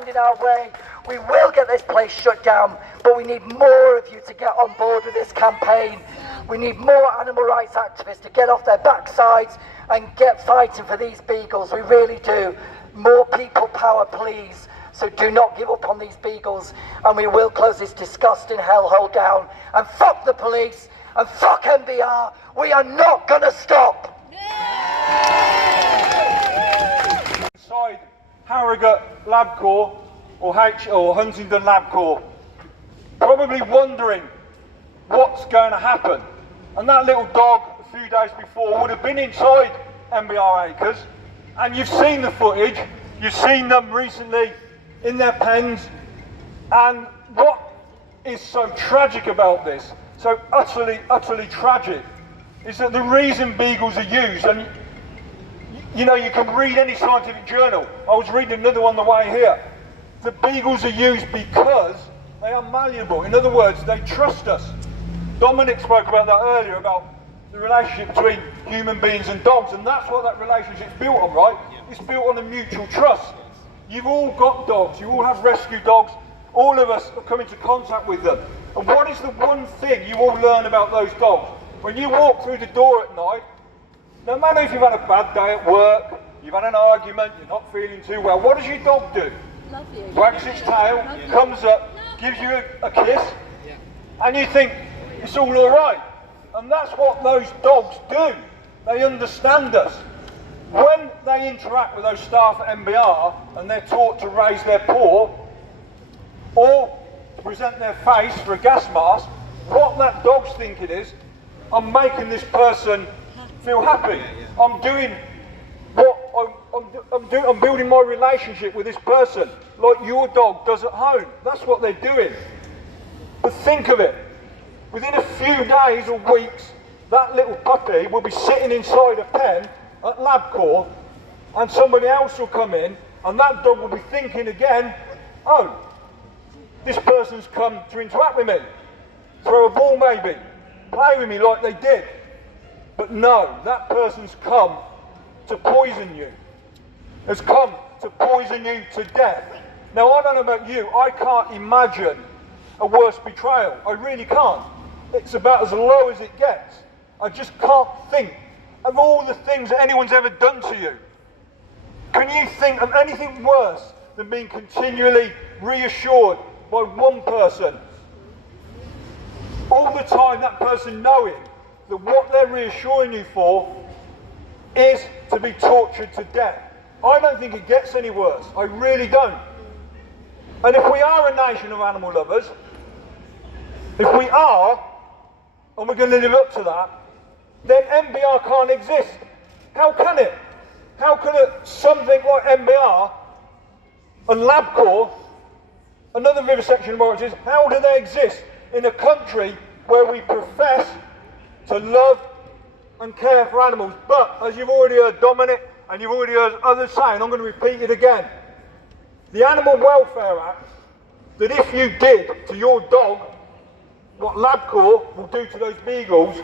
In our way, we will get this place shut down, but we need more of you to get on board with this campaign. We need more animal rights activists to get off their backsides and get fighting for these beagles. We really do. More people power, please. So do not give up on these beagles, and we will close this disgusting hellhole down. And fuck the police, and fuck M.B.R. We are not gonna stop. Inside Harrogate Lab Corps or Huntingdon Lab Corps, probably wondering what's going to happen. And that little dog a few days before would have been inside M.B.R acres, and you've seen the footage, you've seen them recently in their pens. And what is so tragic about this, so utterly tragic, is that the reason beagles are used, and you know, you can read any scientific journal. I was reading another one on the way here. The beagles are used because they are malleable. In other words, they trust us. Dominic spoke about that earlier, about the relationship between human beings and dogs, and that's what that relationship's built on, right? It's built on a mutual trust. You've all got dogs, you all have rescue dogs, all of us have come into contact with them. And what is the one thing you all learn about those dogs? When you walk through the door at night, no matter if you've had a bad day at work, you've had an argument, you're not feeling too well, what does your dog do? Love you. Wags its tail, comes up, gives you a kiss, and you think it's all right. And that's what those dogs do. They understand us. When they interact with those staff at M.B.R and they're taught to raise their paw or present their face for a gas mask, what that dog's thinking is, I'm making this person feel happy. I'm doing what I'm building my relationship with this person like your dog does at home. That's what they're doing. But think of it. Within a few days or weeks, that little puppy will be sitting inside a pen at LabCorp, and somebody else will come in, and that dog will be thinking again, oh, this person's come to interact with me, throw a ball maybe, play with me like they did. But no, that person's come to poison you, has come to poison you to death. Now, I don't know about you, I can't imagine a worse betrayal. I really can't. It's about as low as it gets. I just can't think of all the things that anyone's ever done to you. Can you think of anything worse than being continually reassured by one person? All the time, that person knowing that what they're reassuring you for is to be tortured to death. I don't think it gets any worse. I really don't. And if we are a nation of animal lovers, if we are, and we're going to live up to that, then M.B.R can't exist. How can it? How can something like M.B.R and LabCorp and other vivisection laboratories, how do they exist in a country where we profess to love and care for animals? But, as you've already heard Dominic, and you've already heard others saying, I'm going to repeat it again. The Animal Welfare Act, that if you did to your dog what LabCorp will do to those beagles,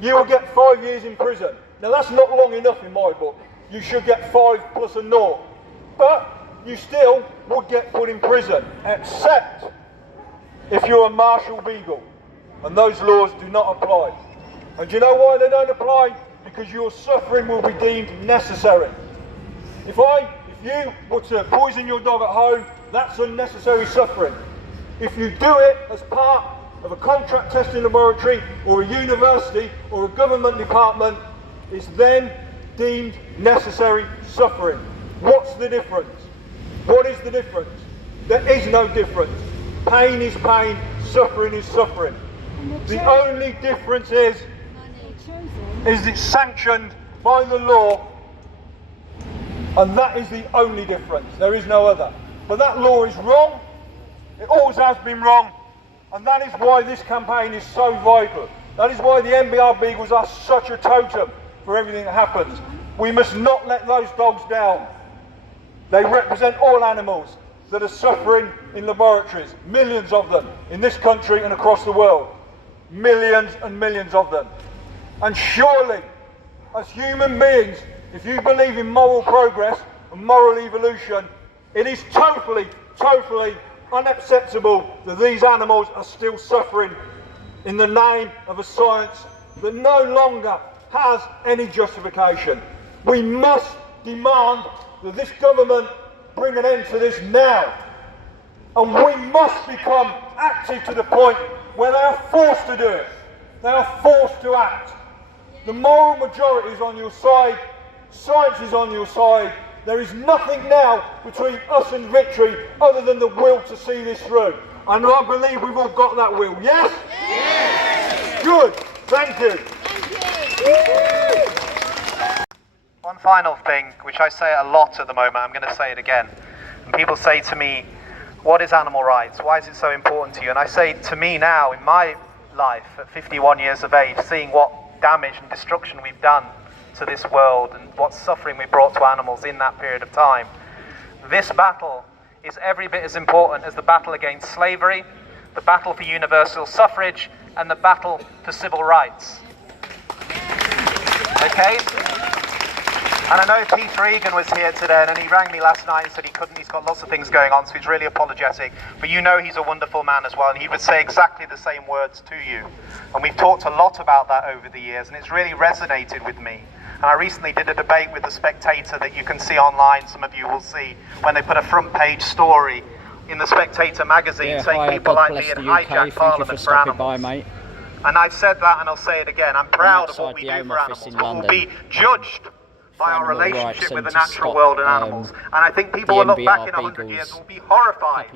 you will get 5 years in prison. Now, that's not long enough in my book. You should get 5 plus a 0. But you still would get put in prison, except if you're a martial beagle, and those laws do not apply. And do you know why they don't apply? Because your suffering will be deemed necessary. If you were to poison your dog at home, that's unnecessary suffering. If you do it as part of a contract testing laboratory or a university or a government department, it's then deemed necessary suffering. What's the difference? What is the difference? There is no difference. Pain is pain, suffering is suffering. The only difference is it's sanctioned by the law, and that is the only difference. There is no other. But that law is wrong. It always has been wrong, and that is why this campaign is so vital. That is why the M.B.R beagles are such a totem for everything that happens. We must not let those dogs down. They represent all animals that are suffering in laboratories, millions of them in this country and across the world. Millions and millions of them. And surely, as human beings, if you believe in moral progress and moral evolution, it is totally totally unacceptable that these animals are still suffering in the name of a science that no longer has any justification. We must demand that this government bring an end to this now. And we must become active to the point where they are forced to do it. They are forced to act. The moral majority is on your side. Science is on your side. There is nothing now between us and victory other than the will to see this through. And I believe we've all got that will. Yes? Yes! Good. Thank you. One final thing, which I say a lot at the moment, I'm going to say it again. And people say to me, what is animal rights? Why is it so important to you? And I say, to me now, in my life, at 51 years of age, seeing what damage and destruction we've done to this world and what suffering we brought to animals in that period of time, this battle is every bit as important as the battle against slavery, the battle for universal suffrage, and the battle for civil rights. Okay? And I know Peter Egan was here today, and he rang me last night and said he couldn't, he's got lots of things going on, so he's really apologetic. But you know he's a wonderful man as well, and he would say exactly the same words to you. And we've talked a lot about that over the years, and it's really resonated with me. And I recently did a debate with The Spectator that you can see online, some of you will see, when they put a front page story in The Spectator magazine saying people like me had hijacked Parliament for animals. Mate. And I've said that and I'll say it again, I'm proud of what we do for animals, but we'll be judged by our relationship with the natural world and animals. And I think people will look back in 100 years and will be horrified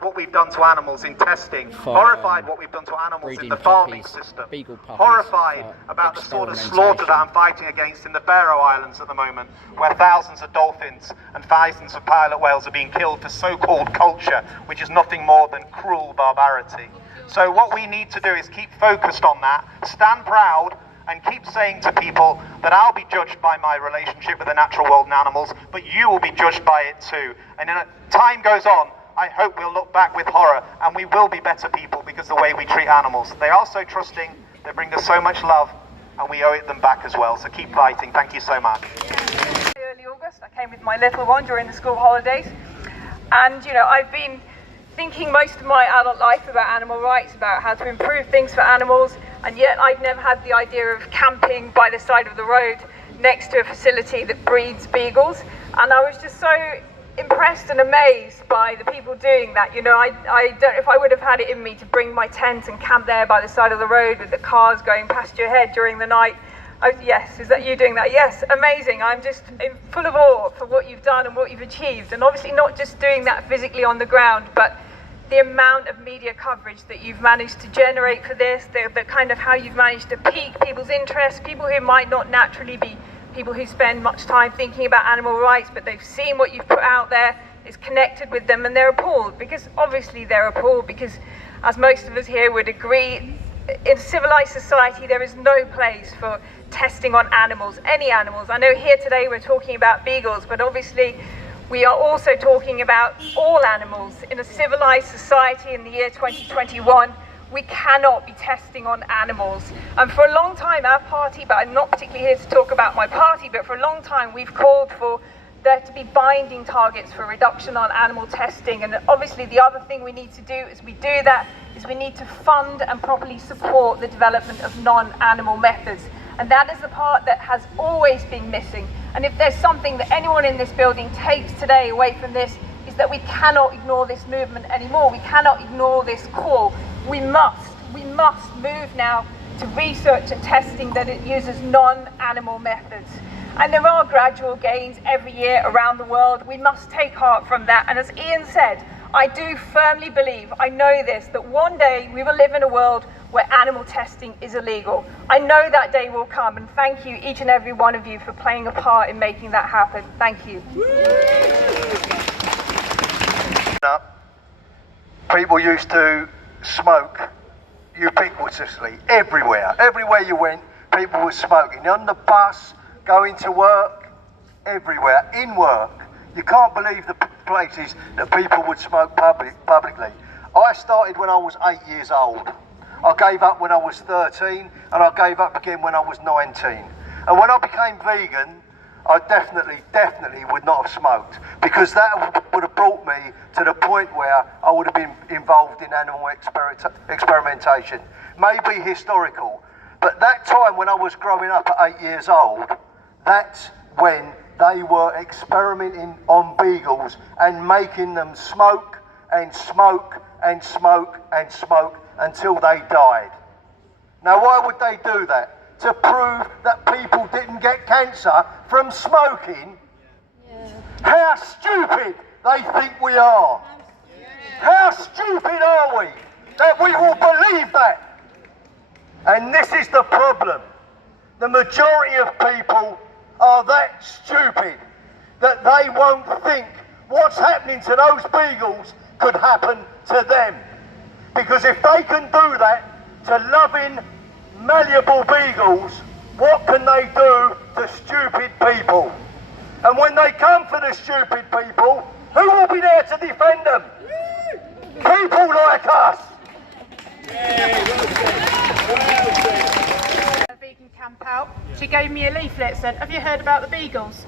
what we've done to animals in testing, horrified what we've done to animals in the farming system, horrified about the sort of slaughter that I'm fighting against in the Faroe Islands at the moment, where thousands of dolphins and thousands of pilot whales are being killed for so-called culture, which is nothing more than cruel barbarity. So what we need to do is keep focused on that, stand proud, and keep saying to people that I'll be judged by my relationship with the natural world and animals, but you will be judged by it too. And as time goes on, I hope we'll look back with horror, and we will be better people because of the way we treat animals. They are so trusting, they bring us so much love, and we owe it them back as well. So keep fighting. Thank you so much. Early August, I came with my little one during the school holidays, and I've been thinking most of my adult life about animal rights, about how to improve things for animals, and yet I'd never had the idea of camping by the side of the road next to a facility that breeds beagles. And I was just so impressed and amazed by the people doing that. I don't know if I would have had it in me to bring my tent and camp there by the side of the road with the cars going past your head during the night. Yes, is that you doing that? Yes, amazing. I'm just full of awe for what you've done and what you've achieved. And obviously not just doing that physically on the ground, but the amount of media coverage that you've managed to generate for this, the kind of how you've managed to pique people's interest, people who might not naturally be people who spend much time thinking about animal rights, but they've seen what you've put out there, it's connected with them, and they're appalled, because obviously they're appalled, because as most of us here would agree, in civilized society there is no place for testing on animals, any animals. I know here today we're talking about beagles, but obviously we are also talking about all animals. In a civilized society in the year 2021, we cannot be testing on animals. And for a long time, our party, but I'm not particularly here to talk about my party, but for a long time we've called for there to be binding targets for reduction on animal testing. And obviously the other thing we need to do as we do that is we need to fund and properly support the development of non-animal methods. And that is the part that has always been missing. And if there's something that anyone in this building takes today away from this, is that we cannot ignore this movement anymore. We cannot ignore this call. We must move now to research and testing that it uses non-animal methods. And there are gradual gains every year around the world. We must take heart from that. And as Ian said, I do firmly believe, I know this, that one day we will live in a world where animal testing is illegal. I know that day will come, and thank you, each and every one of you, for playing a part in making that happen. Thank you. People used to smoke ubiquitously, everywhere. Everywhere you went, people were smoking. On the bus, going to work, everywhere, in work. You can't believe the places that people would smoke publicly. I started when I was 8 years old. I gave up when I was 13, and I gave up again when I was 19. And when I became vegan, I definitely would not have smoked, because that would have brought me to the point where I would have been involved in animal experimentation. Maybe historical, but that time when I was growing up at 8 years old, that's when they were experimenting on beagles and making them smoke and smoke and smoke and smoke until they died. Now, why would they do that? To prove that people didn't get cancer from smoking? How stupid they think we are. How stupid are we that we will believe that? And this is the problem. The majority of people are that stupid that they won't think what's happening to those beagles could happen to them. Because if they can do that to loving, malleable beagles, what can they do to stupid people? And when they come for the stupid people, who will be there to defend them? People like us. A vegan camp out. She gave me a leaflet, said, "Have you heard about the beagles?"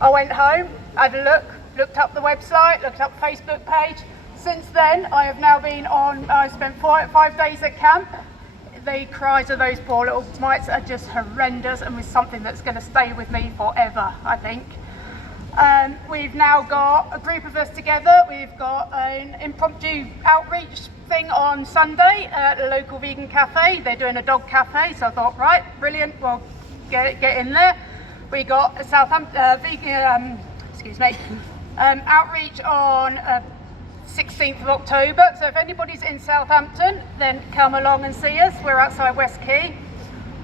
I went home, had a look, looked up the website, looked up Facebook page. Since then, I have now been on, I spent 5 days at camp. The cries of those poor little mites are just horrendous, and was something that's going to stay with me forever, I think. We've now got a group of us together. We've got an impromptu outreach thing on Sunday at a local vegan cafe. They're doing a dog cafe, so I thought, right, brilliant, we'll get in there. We got a Southampton vegan, outreach on 16th of October. So if anybody's in Southampton, then come along and see us. We're outside West Quay.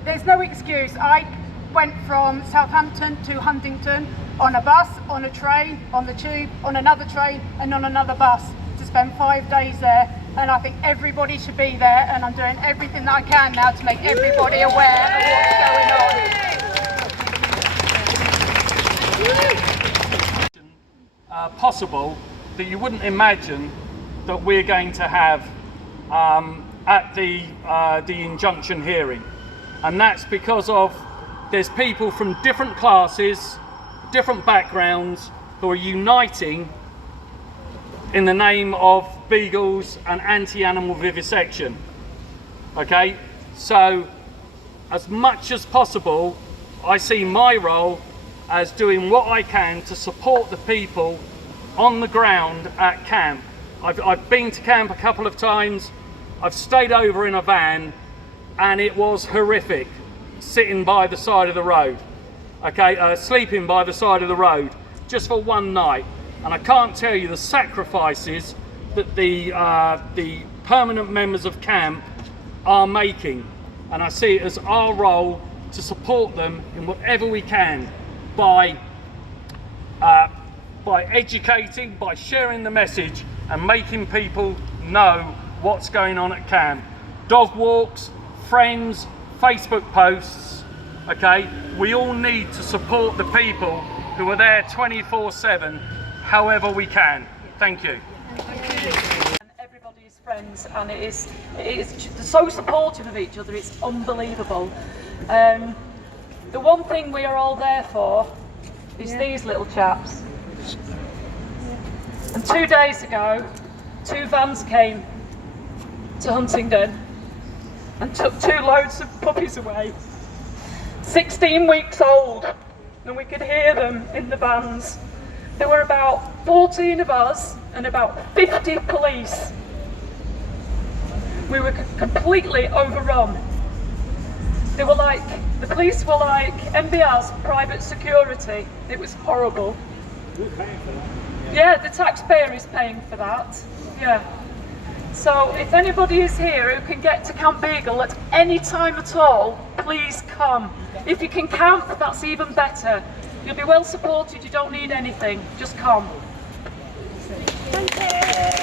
There's no excuse. I went from Southampton to Huntington on a bus, on a train, on the tube, on another train, and on another bus to spend 5 days there. And I think everybody should be there, and I'm doing everything that I can now to make everybody aware of what's going on. Possible that you wouldn't imagine that we're going to have at the injunction hearing, and that's because of there's people from different classes, different backgrounds, who are uniting in the name of beagles and anti-animal vivisection. Okay, so as much as possible, I see my role as doing what I can to support the people on the ground at camp. I've been to camp a couple of times. I've stayed over in a van, and it was horrific sitting by the side of the road. Okay, sleeping by the side of the road just for one night. And I can't tell you the sacrifices that the permanent members of camp are making. And I see it as our role to support them in whatever we can by educating, by sharing the message and making people know what's going on at camp. Dog walks, friends, Facebook posts, okay? We all need to support the people who are there 24/7, however we can. Thank you. Everybody is friends, and it is so supportive of each other, it's unbelievable. The one thing we are all there for is these little chaps. And 2 days ago, 2 vans came to Huntingdon and took 2 loads of puppies away. 16 weeks old, and we could hear them in the vans. There were about 14 of us and about 50 police. We were completely overrun. They were like, the police were like M.B.R's private security. It was horrible. We're paying for that. Yeah, the taxpayer is paying for that. Yeah. So if anybody is here who can get to Camp Beagle at any time at all, please come. If you can camp, that's even better. You'll be well supported, you don't need anything, just come. Thank you.